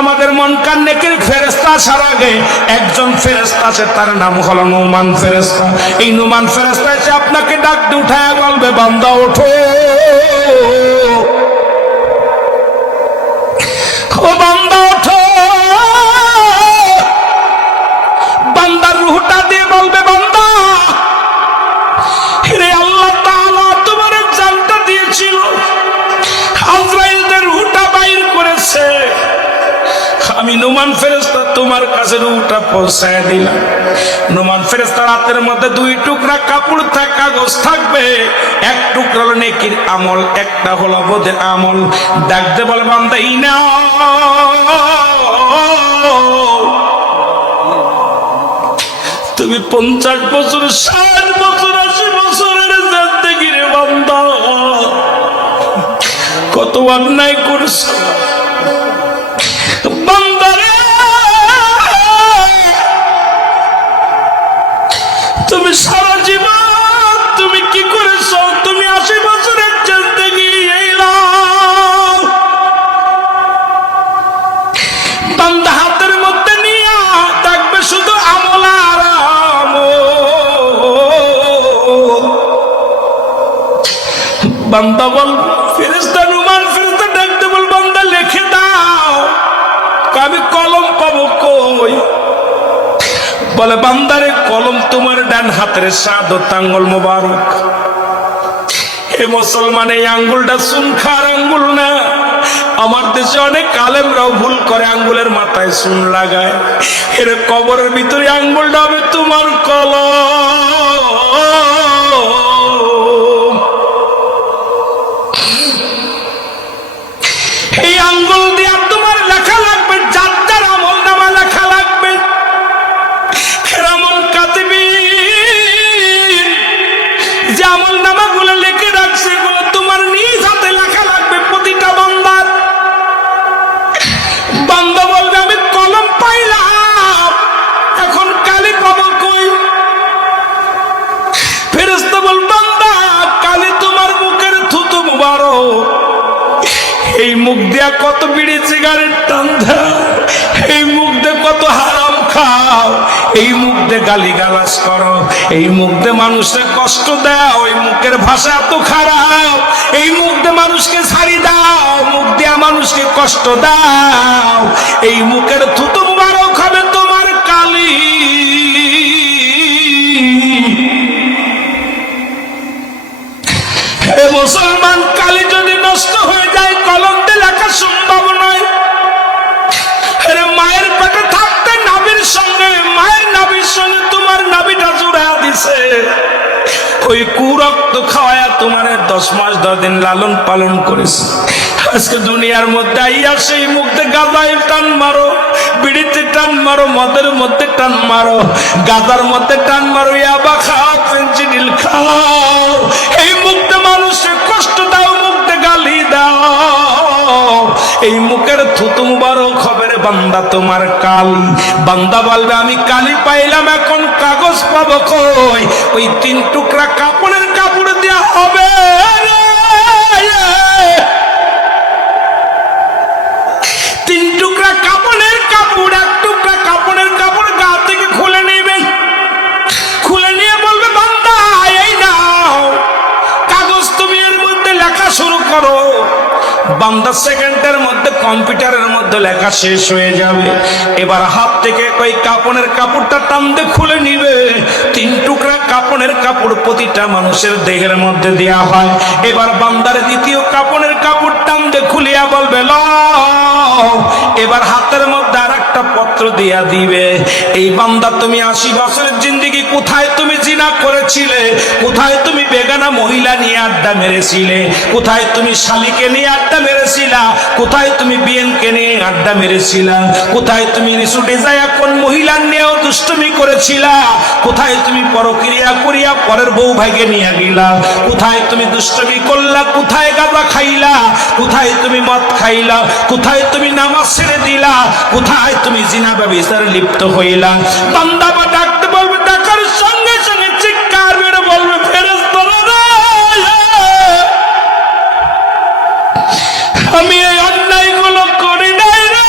আমাদের মনকার নেকির ফেরেশতা আসার আগে একজন ফেরেশতা আছে, তার নাম হলো নুমান ফেরেশতা। এই নুমান ফেরেশতা এসে আপনাকে ডাক দিয়ে উঠায় বলবে, বান্দা ওঠো, ও বান্দা ওঠো। বান্দার রূহটা দিয়ে বলবে, বান্দা হে আল্লাহ তাআলা তোমার জানটা দিয়েছিল, আজরাইলের রূহটা বাইর করেছে, আমি নুমান ফেরেশতা তোমার কাছে রূহটা পৌঁছায় দিলাম। নুমান ফেরেশতার হাতের মধ্যে দুই টুকরা কাপড় কাগজ থাকবে, এক টুকরা হলো নেকির আমল, একটা হলো বদের আমল। ডাকতে বলে, বান্দা এই নাও, তুমি 50 বছর 60 বছর 80 বছরের জিন্দেগি রে বান্দা, কত অন্যায় করছো বান্দারে, তুমি সারা জীবন তুমি কি করেছো? তুমি 80 বছরের জিন্দেগি এলাম বান্দা হাতের মধ্যে নিয়ে থাকবে শুধু আমল আর আমল। বান্দা বল, ফেরেশতা নুমান ফেরেশতা ডাকতে বল, বান্দা লিখে দাও। আমি কলম পাবো কই? বলে, বান্দারে কলম তোমার ডান হাতের শাহাদত আঙ্গুল মোবারক। হে মুসলমান, এই আঙ্গুলটা সুনখার আঙ্গুল না। আমার দেশে অনেক আলেমরাও ভুল করে, আঙ্গুলের মাথায় সুন লাগায়। এর কবরের ভিতরে আঙ্গুলটা হবে তোমার কলম। এই আঙ্গুল দিয়ে তোমার লেখা লাগবে, যার যার আমল নামা লেখা লাগবে। কেরামন কাতিবিন যে আমল নামাগুলো লিখে রাখছে, এগুলো তোমার নিজ হাতে লেখা লাগবে প্রতিটা বান্দার। বান্দা বলবে, আমি কলম পাইলাম, এখন কালি পাবো কই? ফেরেশতা বল, বান্দা কালি তোমার মুখের থুতু মুবারক। এই মুখ দিয়া কত বিড়ি সিগারেট টান দাও, এই মুখ দিয়ে কত হারাম খাও, এই মুখ দিয়ে গালিগালাজ করো, এই মুখ দিয়ে মানুষকে কষ্ট দাও, এই মুখের ভাষা এত খারাপ, এই মুখ দিয়ে মানুষকে ছাড়ি দাও, মুখ দিয়া মানুষকে কষ্ট দাও, এই মুখের থুতু মুবারক হবে তোমার কালি। হে মুসলমান, কালি যদি নষ্ট হয়ে যায়, কলম দিয়ে লেখা সম্ভব নয়। মায়ের পেটে থাকতে নাভির সঙ্গে, মায়ের নাভির সঙ্গে তোমার নাভিটা জুড়া দিছে, ওই কুরক্ত খাওয়ায়া তোমার 10 মাস 10 দিন লালন পালন করেছে। আজকে দুনিয়ার মধ্যে আইয়া সেই মুখে গাঁজায় টান মারো, বিড়িতে টান মারো, মদের মধ্যে টান মারো, গাঁজার মধ্যে টান মারো, ইয়াবা খাও, ফেন্সিডিল খাও, এই মুখে মানুষের কষ্ট দাও, মুখে গালি দাও, এই মুখের থুতু মুবারক হবে রে বান্দা তোমার কালি। বান্দা বলবে, আমি কালি পাইলাম, এখন কাগজ পাবো কই? ওই 3 টুকরা কাপড়ের কাপড় দেওয়া হবে রে। 3 টুকরা কাপড়ের কাপড়, 1 টুকরা কাপড়ের কাপড় গা থেকে খুলে নেবেন, খুলে নিয়ে বলবে, বান্দা এই নাও কাগজ, তুমি এর মধ্যে লেখা শুরু করো। বান্দা সেকেন্ডের মধ্যে কম্পিউটারের মধ্যে লেখা শেষ হয়ে যাবে। এবার হাত থেকে ওই কাপড়ের কাপড়টা টানতে খুলে নিবে। 3 টুকরা কাপড়ের কাপড় প্রতিটা মানুষের দেহের মধ্যে দেয়া হয়। এবার বান্দার দ্বিতীয় কাপড়ের কাপড় টানতে খুলিয়া বলবে, লও। এবার হাতের মধ্যে আর একটা পত্র দিয়া দিবে। এই বান্দা, তুমি 80 বছরের জিন্দেগি কোথায় তুমি জিনা করেছিলে, কোথায় তুমি বেগানা মহিলা নিয়ে আড্ডা মেরেছিলে, কোথায় তুমি শালিকে নিয়ে আড্ডা মেরেছিলা, কোথায় তুমি বিয়েনকে নিয়ে আড্ডা মেরেছিলা, কোথায় তুমি রিসুটে যায়া কোন মহিলা নিয়েও দুষ্টুমি করেছিলা, কোথায় তুমি পরক্রিয়া করিয়া পরের বউ ভাইকে নিয়ে গেলা, কোথায় তুমি দুষ্টুমি করলা, কোথায় গাঁজা খাইলা, কোথায় তুমি মদ খাইলা, কোথায় তুমি নামাজ ছেড়ে দিলা, কোথায় তুমি জিনা ব্যভিচারে লিপ্ত হইলা। বান্দা বা ডাকতে বলবে, ডাকার সঙ্গে সঙ্গে চিৎকার মেরে বলবে, ফেরেশতারা আমি এই অন্যায়গুলো করি নাই রে,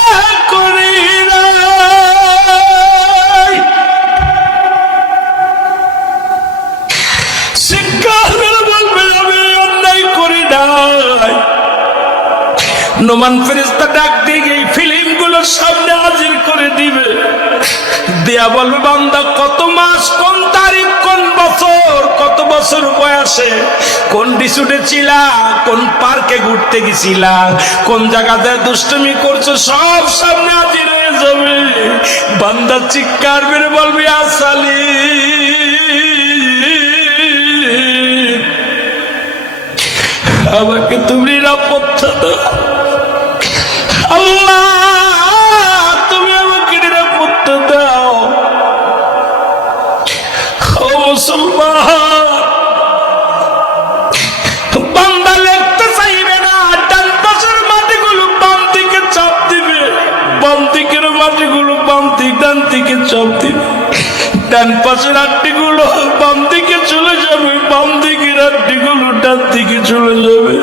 সামনে হাজির করে দিবে, দেয়া বলবে বান্দা কত মাস, কোন তারিখ, কোন বছর, কত বছর বয়সে কোন ডিসুটে ছিলা, কোন পার্কে ঘুরতে গেছিলা, কোন জায়গাতে দুষ্টুমি করছো, সব সামনে হাজির হয়ে যাবে। বান্দা চিৎকার মেরে বলবে আসালি, আমাকে তুমি নিরাপত্তা দাও আল্লাহ, তুমি আমাকে নিরাপত্তা দাও। ও মুসলমান, বান্দা লিখতে চাইবে না, ডান পাশের মাটিগুলো বাম দিকে চাপ দিবে, বাম দিকের মাটিগুলো বাম দিক, ডান দিকে চাপ দিবে, ডান পাশের আটটিগুলো বাম দিকে চলে যাবে, বাম দিকের আটটিগুলো ডান দিকে চলে যাবে।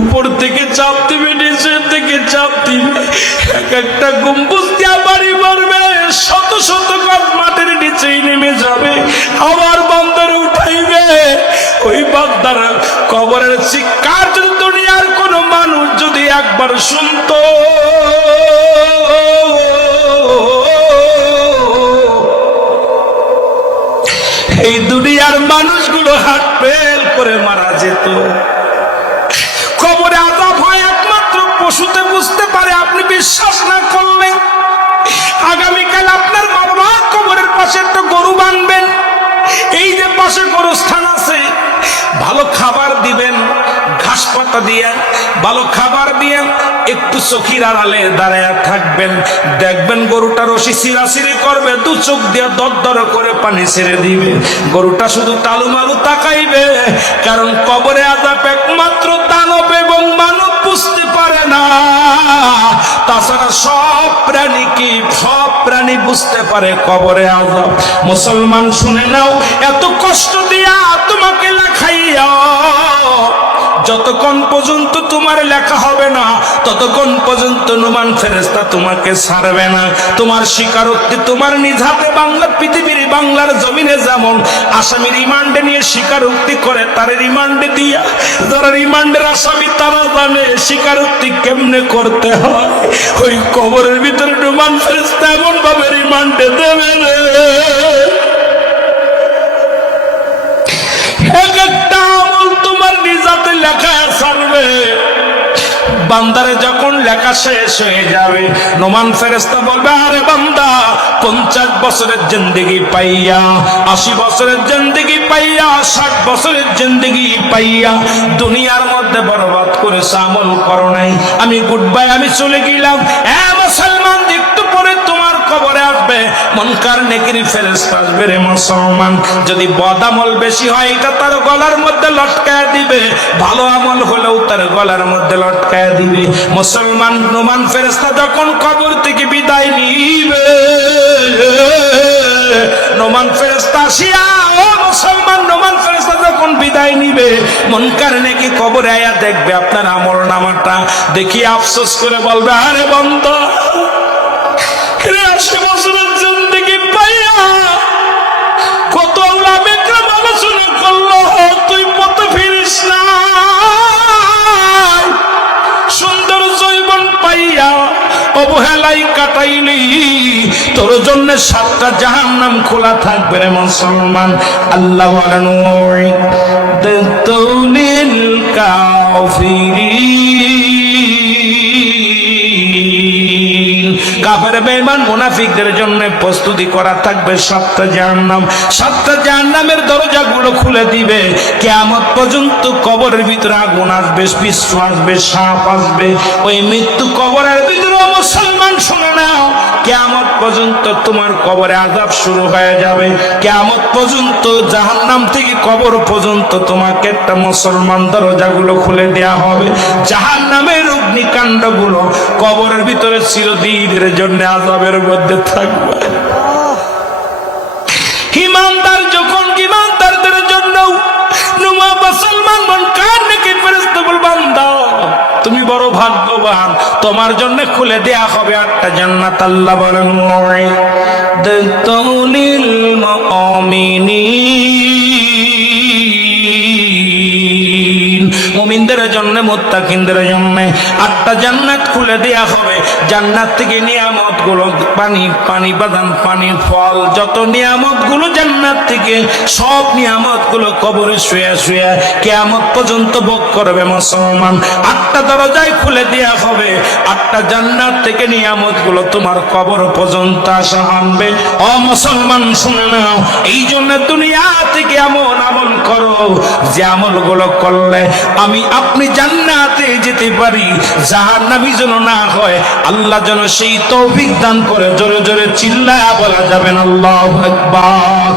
উপর থেকে চাপ দিবে, নিচের থেকে চাপ দিবে, এক একটা গম্বুজ দিয়া বাড়ি মারবে, শত শত গাছ মাটির নিচেই নেমে যাবে, আবার বান্দার উঠাইবে। ওই বান্দার কবরের চিৎকার যদি দুনিয়ার কোন মানুষ যদি একবার শুনতো, এই দুনিয়ার মানুষগুলো হাত ফেল করে মারা যেত। কবরে আযাব হয় একমাত্র পশুতে বুঝতে পারে। আপনি বিশ্বাস না করলে আগামীকাল আপনার মা বাবা কবরের পাশে একটা গরু বাঁধবেন, এই যে পাশে গরুস্থান আছে, ভালো খাবার দিবেন, ঘাস পাতা দিয়ে ভালো খাবার দিয়ে একটু চোখের আড়ালে দাঁড়ায় থাকবেন, দেখবেন গরুটা রশি ছিঁড়াছিঁড়ি করবে, দু চোখ দিয়ে দরদর করে পানি ছেড়ে দিবে, গরুটা শুধু টালুমালু তাকাইবে। কারণ কবরে আযাব একমাত্র দানব এবং মানব বুঝতে পারে না, তাছাড়া সব প্রাণী কি, সব প্রাণী বুঝতে পারে কবরে আযাব। মুসলমান শুনে নাও, এত কষ্ট দিয়া তোমাকে লেখাইয়া যতক্ষণ পর্যন্ত তোমার লেখা হবে না, ততক্ষণ পর্যন্ত নুমান ফেরেশতা তোমাকে ছাড়বে না। তোমার স্বীকারোক্তি তোমার নিজ হাতে বাংলা পৃথিবীর বাংলার জমিনে যেমন আসামি রিমান্ডে নিয়ে স্বীকারোক্তি করে, তার রিমান্ডে দিয়া যারা রিমান্ডের আসামি তারা জানে স্বীকারোক্তি কেমনে করতে হয়। ওই কবরের ভিতরে নুমান ফেরেশতা এমন ভাবে রিমান্ডে দেবে রে, এক একটা আমল তোমার নিজাতে লেখা ছাড়বে। বান্দারে যখন লেখা শেষ হয়ে যাবে, নোমান ফেরেশতা বলবে আরে বান্দা 50 বছরের জিন্দেগি পাইয়া, 80 বছরের জিন্দেগি পাইয়া, 60 বছরের জিন্দেগি পাইয়া দুনিয়ার মধ্যে বরবাদ করেছে, আমল করো নাই, আমি গুড বাই, আমি চলে গেলাম। মুসলমান, একটু পরে তোমার কবরে আসবে মুনকার নেকির ফেরেশতা আসবে রে মুসলমান। যদি বদ আমল বেশি হয় এটা তার গলার মধ্যে লটকায় দিবে, ভালো আমল হলেও তার গলার মধ্যে লটকায় দিবে। মুসলমান, নোমান ফেরেশতা যখন কবর থেকে বিদায় নিবে, নোমান ফেরেশতা আসিয়া, ও মুসলমান, নোমান ফেরেশতা যখন বিদায় নিবে, মুনকার নেকি কবরে আয়া দেখবে আপনার আমল নামাটা, দেখি আফসোস করে বলবে আরে বান্দা, 80 বছরের জিন্দেগি পাইয়া কত উলামা کرام আলোচনা করলো, তুই পথে ফিরিস না, সুন্দর জীবন পাইয়া অবহেলাই কাটাইলি, তোর জন্য 7টা জাহান্নাম খোলা থাকবে রে মুসলমান। আল্লাহ বলেন ওয়াইদাতুলিল কাফিরিন, কাফের বেঈমান মুনাফিকদের জন্য প্রস্তুতি করা থাকবে 7টা জাহান্নাম। 7টা জাহান্নামের দরজাগুলো খুলে দিবে, কিয়ামত পর্যন্ত কবরের ভিতরে আগুন আসবে, বিশ্ব আসবে, সাপ আসবে, ওই মৃত্যু কবরের ভিতরে। মুসলমান শুনে নাও, কিয়ামত পর্যন্ত তোমার কবরে আযাব শুরু হয়ে যাবে, কিয়ামত পর্যন্ত জাহান্নাম থেকে কবর পর্যন্ত তোমাকে একটা মুসলমান দরজাগুলো খুলে দেয়া হবে। জাহান্নামের অগ্নিকাণ্ডগুলো কবরের ভিতরে চিরদিনের জন্য আযাবের মধ্যে থাকবে। ইমানদার যখন, ইমানদারদের জন্য মুসলমান মুনকার নেকির ফেরেশতা বলবে বান্দা তুমি বড় ভাগ্যবান, তোমার জন্য খুলে দেয়া হবে 8টা জান্নাত। আল্লাহ বলেন ওয়াইদাতুলিল মুমিনিন, মুমিনদের মুমিনদের জন্য, মুত্তাকিনদের জন্য 8টা জান্নাত খুলে দেয়া হবে। জান্নাত থেকে নিয়ামত গুলো, পানি বাদাম, পানি, ফল, যত নিয়ামত গুলো জান্নাত থেকে, সব নিয়ামত গুলো কবরে শুয়ে শুয়ে কিয়ামত পর্যন্ত ভোগ করবে মুসলমান। 8টা দরজায় খুলে দেয়া হবে। 8টা জান্নাত থেকে নিয়ামত গুলো তোমার কবর পর্যন্ত আসা আনবে। ও মুসলমান শুনে নাও, এই জন্য দুনিয়া থেকে এমন আমল করো যে আমল গুলো করলে আমি আপনি জান্নাতে যেতে পারি, জাহান্নামী যেন না হয়। আল্লাহ যেন সেই তৌফিক দান করে। জোরে জোরে চিল্লায়া বলা যাবেন আল্লাহু আকবার।